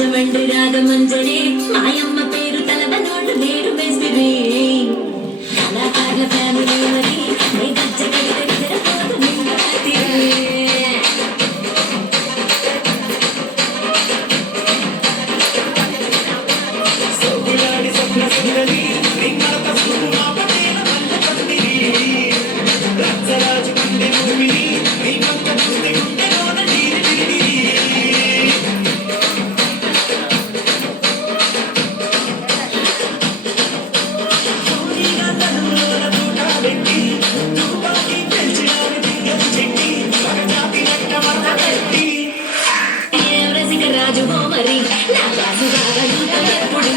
రాజమండ్రి రాగమంజరి మాయమ్మ పేరు తలవనోళ్ళు నేడు మేస్తిరి కళాకారుల ఫ్యామిలీ మరి నీ గజ్జ కడితే నిద్రపోదు నిండు రాత్రి రాజు హోమరి నా రాజు రాజు ఎప్పుడు